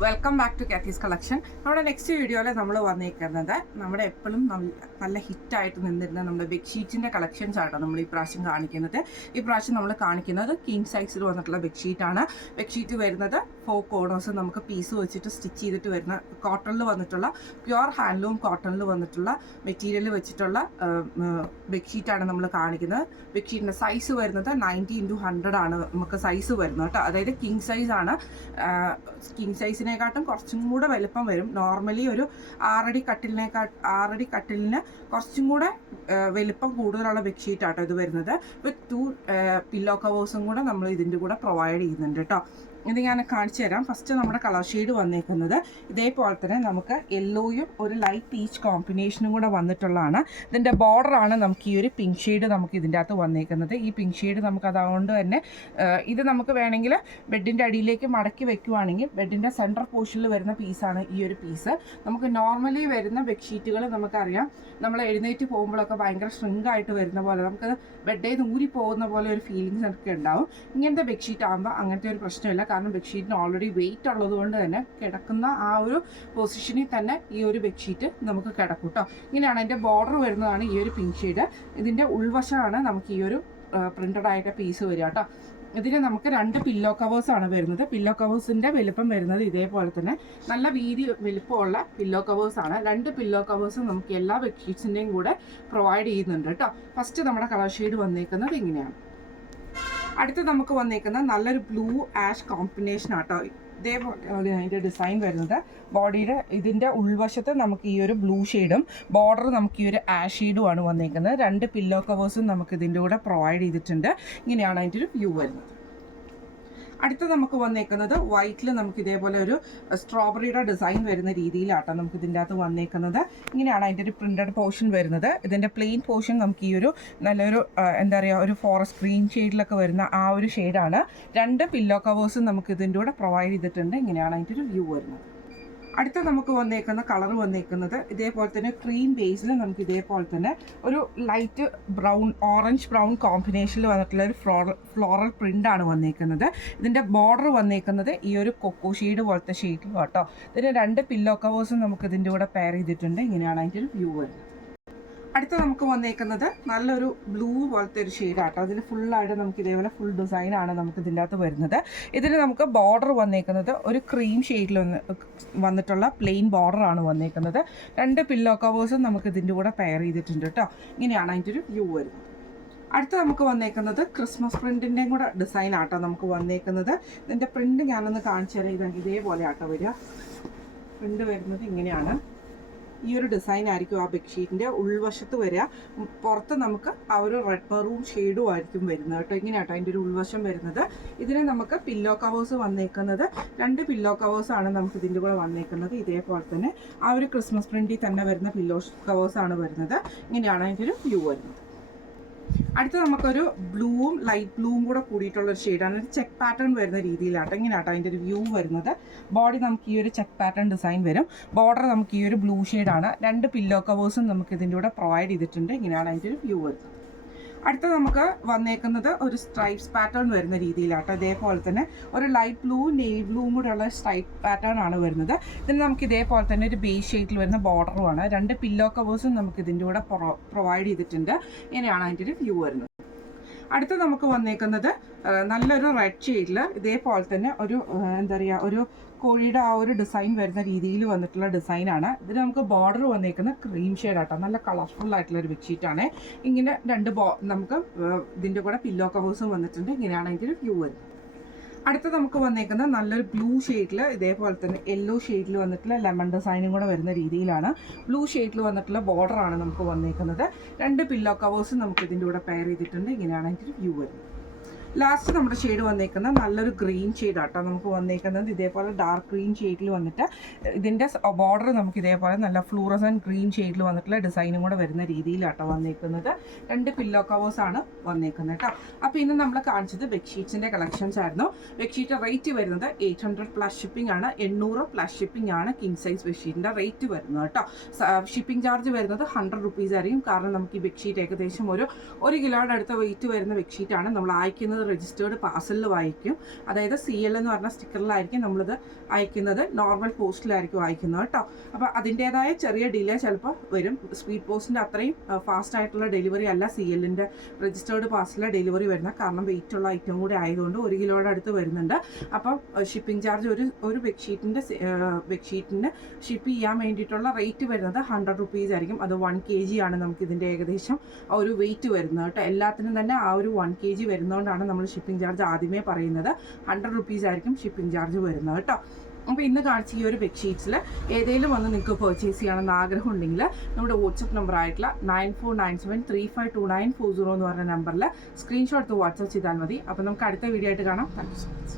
Welcome back to Kathy's collection. നമ്മുടെ next വീഡിയോയിൽ നമ്മൾ വന്നിരിക്കുന്നത് നമ്മുടെ എപ്പോഴും നല്ല ഹിറ്റായിട്ട് നിന്നിരുന്ന നമ്മുടെ ബെഡ്ഷീറ്റിൻ്റെ കളക്ഷൻസ് ആട്ടോ നമ്മൾ ഈ പ്രാവശ്യം കാണിക്കുന്നത്. ഈ പ്രാവശ്യം നമ്മൾ കാണിക്കുന്നത് കിങ് സൈസിൽ വന്നിട്ടുള്ള ബെഡ്ഷീറ്റാണ്. ബെഡ്ഷീറ്റ് വരുന്നത് 4 കോർണേഴ്സ് നമുക്ക് പീസ് വെച്ചിട്ട് സ്റ്റിച്ച് ചെയ്തിട്ട് വരുന്ന കോട്ടണിൽ വന്നിട്ടുള്ള പ്യുവർ ഹാൻഡ്ലൂം കോട്ടണിൽ വന്നിട്ടുള്ള മെറ്റീരിയൽ വെച്ചിട്ടുള്ള ബെഡ്ഷീറ്റാണ് നമ്മൾ കാണിക്കുന്നത്. ബെഡ്ഷീറ്റിൻ്റെ സൈസ് വരുന്നത് 90x100 ആണ് നമുക്ക് സൈസ് വരുന്നത് കേട്ടോ. അതായത് കിങ് സൈസ് ആണ്. കിങ് സൈസിനെക്കാട്ടും കുറച്ചും കൂടെ വലുപ്പം വരും. നോർമലി ഒരു 6 അടി കട്ടിലിന് കുറച്ചും കൂടെ വലുപ്പം കൂടുതലുള്ള ബെഡ്ഷീറ്റ് ആട്ടോ ഇത് വരുന്നത്. വിത്ത് 2 പില്ലോ കവേഴ്സും കൂടെ നമ്മൾ ഇതിൻ്റെ കൂടെ പ്രൊവൈഡ് ചെയ്യുന്നുണ്ട് കേട്ടോ. ഇത് ഞാൻ കാണിച്ചു തരാം. ഫസ്റ്റ് നമ്മുടെ കളർ ഷെയ്ഡ് വന്നേക്കുന്നത് ഇതേപോലെ തന്നെ നമുക്ക് യെല്ലോയും ഒരു ലൈറ്റ് പീച്ച് കോമ്പിനേഷനും കൂടെ വന്നിട്ടുള്ളതാണ്. ഇതിൻ്റെ ബോർഡറാണ് നമുക്ക് ഈ ഒരു പിങ്ക് ഷെയ്ഡ് നമുക്ക് ഇതിൻ്റെ അകത്ത് വന്നേക്കുന്നത്. ഈ പിങ്ക് ഷെയ്ഡ് നമുക്ക് അതുകൊണ്ട് തന്നെ ഇത് നമുക്ക് വേണമെങ്കിൽ ബെഡിൻ്റെ അടിയിലേക്ക് മടക്കി വെക്കുവാണെങ്കിൽ ബെഡിൻ്റെ സെൻട്രൽ പോർഷനിൽ വരുന്ന പീസാണ് ഈ ഒരു പീസ്. നമുക്ക് നോർമലി വരുന്ന ബെഡ്ഷീറ്റുകൾ നമുക്കറിയാം, നമ്മൾ എഴുന്നേറ്റ് പോകുമ്പോഴൊക്കെ ഭയങ്കര ശൃംഗായിട്ട് വരുന്ന പോലെ നമുക്ക് ബെഡേ നൂരി പോകുന്ന പോലെ ഒരു ഫീലിങ്സ് ഒക്കെ ഉണ്ടാവും. ഇങ്ങനത്തെ ബെഡ്ഷീറ്റ് ആകുമ്പോൾ അങ്ങനത്തെ ഒരു പ്രശ്നമില്ല. കാരണം ബെഡ്ഷീറ്റിന് ഓൾറെഡി വെയിറ്റ് ഉള്ളത് കൊണ്ട് തന്നെ കിടക്കുന്ന ആ ഒരു പൊസിഷനിൽ തന്നെ ഈ ഒരു ബെഡ്ഷീറ്റ് നമുക്ക് കിടക്കും കേട്ടോ. ഇങ്ങനെയാണ് അതിൻ്റെ ബോർഡർ വരുന്നതാണ് ഈ ഒരു പിങ്ക് ഷെയ്ഡ്. ഇതിൻ്റെ ഉൾവശമാണ് നമുക്ക് ഈ ഒരു പ്രിന്റഡ് ആയിട്ട് പീസ് വരിക കേട്ടോ. ഇതിന് നമുക്ക് 2 പില്ലോ കവേഴ്സാണ് വരുന്നത്. പില്ലോ കവേഴ്സിൻ്റെ വലുപ്പം വരുന്നത് ഇതേപോലെ തന്നെ നല്ല വീതി വലുപ്പമുള്ള പില്ലോ കവേഴ്സാണ്. 2 പില്ലോ കവേഴ്സും നമുക്ക് എല്ലാ ബെഡ്ഷീറ്റ്സിൻ്റെയും കൂടെ പ്രൊവൈഡ് ചെയ്യുന്നുണ്ട് കേട്ടോ. ഫസ്റ്റ് നമ്മുടെ കളർ ഷെയ്ഡ് വന്നേക്കുന്നത് ഇങ്ങനെയാണ്. അടുത്ത് നമുക്ക് വന്നേക്കുന്നത് നല്ലൊരു ബ്ലൂ ആഷ് കോമ്പിനേഷൻ ആട്ടോ. ഇതേപോലെ അതിൻ്റെ ഡിസൈൻ വരുന്നത്. ബോഡിയുടെ ഇതിൻ്റെ ഉൾവശത്ത് നമുക്ക് ഈ ഒരു ബ്ലൂ ഷെയ്ഡും ബോർഡർ നമുക്ക് ഈ ഒരു ആഷ് ഷെയ്ഡുമാണ് വന്നേക്കുന്നത്. 2 പില്ലോ കവേഴ്സും നമുക്ക് ഇതിൻ്റെ കൂടെ പ്രൊവൈഡ് ചെയ്തിട്ടുണ്ട്. ഇങ്ങനെയാണ് അതിൻ്റെ ഒരു വ്യൂ വരുന്നത്. അടുത്ത് നമുക്ക് വന്നേക്കുന്നത് വൈറ്റിൽ നമുക്ക് ഇതേപോലെ ഒരു സ്ട്രോബെറിയുടെ ഡിസൈൻ വരുന്ന രീതിയിലാട്ടോ നമുക്ക് ഇതിൻ്റെ അകത്ത് വന്നേക്കുന്നത്. ഇങ്ങനെയാണ് അതിൻ്റെ ഒരു പ്രിന്റഡ് പോർഷൻ വരുന്നത്. ഇതിൻ്റെ പ്ലെയിൻ പോർഷൻ നമുക്ക് ഈ ഒരു നല്ലൊരു എന്താ പറയുക ഒരു ഫോറസ്റ്റ് ഗ്രീൻ ഷെയ്ഡിലൊക്കെ വരുന്ന ആ ഒരു ഷെയ്ഡാണ്. 2 പില്ലോ കവേഴ്സും നമുക്ക് ഇതിൻ്റെ കൂടെ പ്രൊവൈഡ് ചെയ്തിട്ടുണ്ട്. ഇങ്ങനെയാണ് അതിൻ്റെ ഒരു വ്യൂ വരുന്നത്. അടുത്ത നമുക്ക് വന്നേക്കുന്ന കളർ വന്നേക്കുന്നത് ഇതേപോലെ തന്നെ ക്രീം ബേസിൽ നമുക്ക് ഇതേപോലെ തന്നെ ഒരു ലൈറ്റ് ബ്രൗൺ ഓറഞ്ച് ബ്രൗൺ കോമ്പിനേഷനിൽ വന്നിട്ടുള്ള ഒരു ഫ്ലോറൽ പ്രിൻ്റാണ് വന്നേക്കുന്നത്. ഇതിൻ്റെ ബോർഡർ വന്നേക്കുന്നത് ഈ ഒരു കൊക്കോ ഷെയ്ഡ് പോലത്തെ ഷെയ്ഡിൽ കേട്ടോ. ഇതിന് 2 പില്ലോ കവേഴ്സും നമുക്ക് ഇതിൻ്റെ കൂടെ പെയർ ചെയ്തിട്ടുണ്ട്. ഇങ്ങനെയാണ് അതിൻ്റെ ഒരു വ്യൂ വരുന്നത്. അടുത്ത നമുക്ക് വന്നേക്കുന്നത് നല്ലൊരു ബ്ലൂ പോലത്തെ ഒരു ഷെയ്ഡാട്ടോ. അതിൽ ഫുള്ളായിട്ട് നമുക്ക് ഇതേപോലെ ഫുൾ ഡിസൈനാണ് നമുക്ക് ഇതിൻ്റെ അകത്ത് വരുന്നത്. ഇതിന് നമുക്ക് ബോർഡർ വന്നേക്കുന്നത് ഒരു ക്രീം ഷെയ്ഡിൽ വന്നിട്ടുള്ള പ്ലെയിൻ ബോർഡറാണ് വന്നേക്കുന്നത്. 2 പില്ലോ കവേഴ്സും നമുക്ക് ഇതിൻ്റെ കൂടെ പെയർ ചെയ്തിട്ടുണ്ട് കേട്ടോ. ഇങ്ങനെയാണ് അതിൻ്റെ ഒരു വ്യൂ വരുന്നത്. അടുത്ത നമുക്ക് വന്നേക്കുന്നത് ക്രിസ്മസ് പ്രിൻറ്റിൻ്റെയും കൂടെ ഡിസൈൻ ആട്ടോ നമുക്ക് വന്നേക്കുന്നത്. ഇതിൻ്റെ പ്രിൻറ്റ് ഞാനൊന്ന് കാണിച്ചു തരാം. ഇതെങ്കിൽ ഇതേപോലെ ആട്ടോ വരിക. പ്രിൻറ്റ് വരുന്നത് ഇങ്ങനെയാണ്. ഈ ഒരു ഡിസൈൻ ആയിരിക്കും ആ ബെഡ്ഷീറ്റിൻ്റെ ഉൾവശത്ത് വരിക. പുറത്ത് നമുക്ക് ആ ഒരു റെഡ് മെറൂൺ ഷെയ്ഡും ആയിരിക്കും വരുന്നത് കേട്ടോ. ഇങ്ങനെയാട്ടോ അതിൻ്റെ ഒരു ഉൾവശം വരുന്നത്. ഇതിന് നമുക്ക് പില്ലോ കവേഴ്സ് വന്നേക്കുന്നത് 2 പില്ലോ കവേഴ്സാണ് നമുക്ക് ഇതിൻ്റെ കൂടെ വന്നേക്കുന്നത്. ഇതേപോലെ തന്നെ ആ ഒരു ക്രിസ്മസ് പ്രിൻറ്റിൽ തന്നെ വരുന്ന പില്ലോ കവേഴ്സാണ് വരുന്നത്. ഇങ്ങനെയാണ് അതിൻ്റെ ഒരു വ്യൂ വരുന്നത്. അടുത്ത നമുക്കൊരു ബ്ലൂവും ലൈറ്റ് ബ്ലൂവും കൂടെ കൂടിയിട്ടുള്ളൊരു ഷെയ്ഡാണ്. ഒരു ചെക്ക് പാറ്റേൺ വരുന്ന രീതിയിലാട്ടോ. ഇങ്ങനെയാട്ടോ അതിൻ്റെ ഒരു വ്യൂ വരുന്നത്. ബോഡി നമുക്ക് ഈ ഒരു ചെക്ക് പാറ്റേൺ ഡിസൈൻ വരും. ബോർഡർ നമുക്ക് ഈ ഒരു ബ്ലൂ ഷെയ്ഡാണ്. 2 പില്ലോ കവേഴ്സും നമുക്ക് ഇതിൻ്റെ കൂടെ പ്രൊവൈഡ് ചെയ്തിട്ടുണ്ട്. ഇങ്ങനെയാണ് അതിൻ്റെ ഒരു വ്യൂ വരുന്നത്. അടുത്ത നമുക്ക് വന്നേക്കുന്നത് ഒരു സ്ട്രൈപ്സ് പാറ്റേൺ വരുന്ന രീതിയിലാട്ടോ. ഇതേപോലെ തന്നെ ഒരു ലൈറ്റ് ബ്ലൂ നേവി ബ്ലൂവും കൂടെ ഉള്ള സ്ട്രൈപ്പ് പാറ്റേൺ ആണ് വരുന്നത്. ഇതിന് നമുക്ക് ഇതേപോലെ തന്നെ ഒരു ബേസ് ഷെയ്ഡിൽ വരുന്ന ബോർഡറുമാണ്. 2 പില്ലോ കവേഴ്സും നമുക്ക് ഇതിൻ്റെ കൂടെ പ്രൊവൈഡ് ചെയ്തിട്ടുണ്ട്. ഇങ്ങനെയാണ് അതിൻ്റെ ഒരു വ്യൂ വരുന്നത്. അടുത്ത നമുക്ക് വന്നേക്കുന്നത് നല്ലൊരു റെഡ് ഷെയ്ഡിൽ ഇതേപോലെ തന്നെ ഒരു എന്താ പറയുക ഒരു കോഴിയുടെ ആ ഒരു ഡിസൈൻ വരുന്ന രീതിയിൽ വന്നിട്ടുള്ള ഡിസൈനാണ്. ഇതിന് നമുക്ക് ബോർഡർ വന്നേക്കുന്ന ക്രീം ഷെയ്ഡാട്ടോ. നല്ല കളർഫുൾ ആയിട്ടുള്ളൊരു ബെഡ്ഷീറ്റാണ്. ഇങ്ങനെ 2 നമുക്ക് ഇതിൻ്റെ കൂടെ പില്ലോ കവേഴ്സും വന്നിട്ടുണ്ട്. ഇങ്ങനെയാണ് അതിൻ്റെ ഒരു വ്യൂ വരുന്നത്. അടുത്ത നമുക്ക് വന്നേക്കുന്ന നല്ലൊരു ബ്ലൂ ഷെയ്ഡിൽ ഇതേപോലെ തന്നെ യെല്ലോ ഷെയ്ഡിൽ വന്നിട്ടുള്ള ലെമൺ ഡിസൈനും കൂടെ വരുന്ന രീതിയിലാണ്. ബ്ലൂ ഷെയ്ഡിൽ വന്നിട്ടുള്ള ബോർഡറാണ് നമുക്ക് വന്നേക്കുന്നത്. 2 പില്ലോ കവേഴ്സും നമുക്ക് ഇതിൻ്റെ കൂടെ പെയർ ചെയ്തിട്ടുണ്ട്. ഇങ്ങനെയാണ് അതിൻ്റെ ഒരു വ്യൂ വരുന്നത്. ലാസ്റ്റ് നമ്മുടെ ഷെയ്ഡ് വന്നേക്കുന്നത് നല്ലൊരു ഗ്രീൻ ഷെയ്ഡാട്ടോ നമുക്ക് വന്നേക്കുന്നത്. ഇതേപോലെ ഡാർക്ക് ഗ്രീൻ ഷെയ്ഡിൽ വന്നിട്ട് ഇതിൻ്റെ ബോർഡർ നമുക്ക് ഇതേപോലെ നല്ല ഫ്ലൂറസൻറ്റ് ഗ്രീൻ ഷെയ്ഡിൽ വന്നിട്ടുള്ള ഡിസൈനും കൂടെ വരുന്ന രീതിയിലാട്ടോ വന്നേക്കുന്നത്. 2 പില്ലോ കവേഴ്സാണ് വന്നേക്കുന്നത് കേട്ടോ. അപ്പോൾ ഇന്ന് നമ്മൾ കാണിച്ചത് ബെഡ്ഷീറ്റ്സിൻ്റെ കളക്ഷൻസ് ആയിരുന്നു. ബെഡ്ഷീറ്റ് റേറ്റ് വരുന്നത് 800 പ്ലസ് ഷിപ്പിംഗ് ആണ്. 800 പ്ലസ് ഷിപ്പിംഗ് ആണ് കിങ് സൈസ് ബെഡ്ഷീറ്റിൻ്റെ റേറ്റ് വരുന്നത് കേട്ടോ. ഷിപ്പിംഗ് ചാർജ് വരുന്നത് 100 റുപ്പീസ് ആയിരിക്കും. കാരണം നമുക്ക് ഈ ബെഡ്ഷീറ്റ് ഏകദേശം ഒരു കിലോയുടെ അടുത്ത വെയിറ്റ് വരുന്ന ബെഡ്ഷീറ്റാണ്. നമ്മൾ അയക്കുന്നത് രജിസ്റ്റേർഡ് പാർസലിൽ അയക്കും. അതായത് CL എന്ന് പറഞ്ഞ സ്റ്റിക്കറിലായിരിക്കും നമ്മളിത് അയക്കുന്നത്, നോർമൽ പോസ്റ്റിലായിരിക്കും അയക്കുന്നത് കേട്ടോ. അപ്പോൾ അതിൻ്റേതായ ചെറിയ ഡിലേ ചിലപ്പോൾ വരും. സ്പീഡ് പോസ്റ്റിൻ്റെ അത്രയും ഫാസ്റ്റ് ആയിട്ടുള്ള ഡെലിവറി അല്ല CLൻ്റെ രജിസ്റ്റേർഡ് പാർസലിലെ ഡെലിവറി വരുന്നത്. കാരണം വെയിറ്റ് ഉള്ള ഐറ്റം കൂടി ആയതുകൊണ്ട് 1 കിലോയുടെ അടുത്ത് വരുന്നുണ്ട്. അപ്പം ഷിപ്പിംഗ് ചാർജ് ഒരു ബെഡ്ഷീറ്റിൻ്റെ ഷിപ്പ് ചെയ്യാൻ വേണ്ടിയിട്ടുള്ള റേറ്റ് വരുന്നത് 100 റുപ്പീസ് ആയിരിക്കും. അത് 1 kg ആണ് നമുക്ക് ഇതിൻ്റെ ഏകദേശം ആ ഒരു വെയിറ്റ് വരുന്നത് കേട്ടോ. എല്ലാത്തിനും തന്നെ ആ ഒരു 1 kg വരുന്നതുകൊണ്ടാണ് നമ്മൾ ഷിപ്പിംഗ് ചാർജ് ആദ്യമേ പറയുന്നത്. 100 റുപ്പീസ് ആയിരിക്കും ഷിപ്പിംഗ് ചാർജ് വരുന്നത് കേട്ടോ. അപ്പോൾ ഇന്ന് കാണിച്ച ഈ ഒരു ബെഡ്ഷീറ്റ്സിൽ ഏതെങ്കിലും വന്ന് നിങ്ങൾക്ക് പർച്ചേസ് ചെയ്യണമെന്ന് ആഗ്രഹം ഉണ്ടെങ്കിൽ നമ്മുടെ വാട്സപ്പ് നമ്പർ ആയിട്ടുള്ള 9497352940 എന്ന് പറഞ്ഞ നമ്പറിൽ സ്ക്രീൻഷോട്ട് വാട്സപ്പ് ചെയ്താൽ മതി. അപ്പോൾ നമുക്ക് അടുത്ത വീഡിയോ ആയിട്ട് കാണാം. Thank you so much.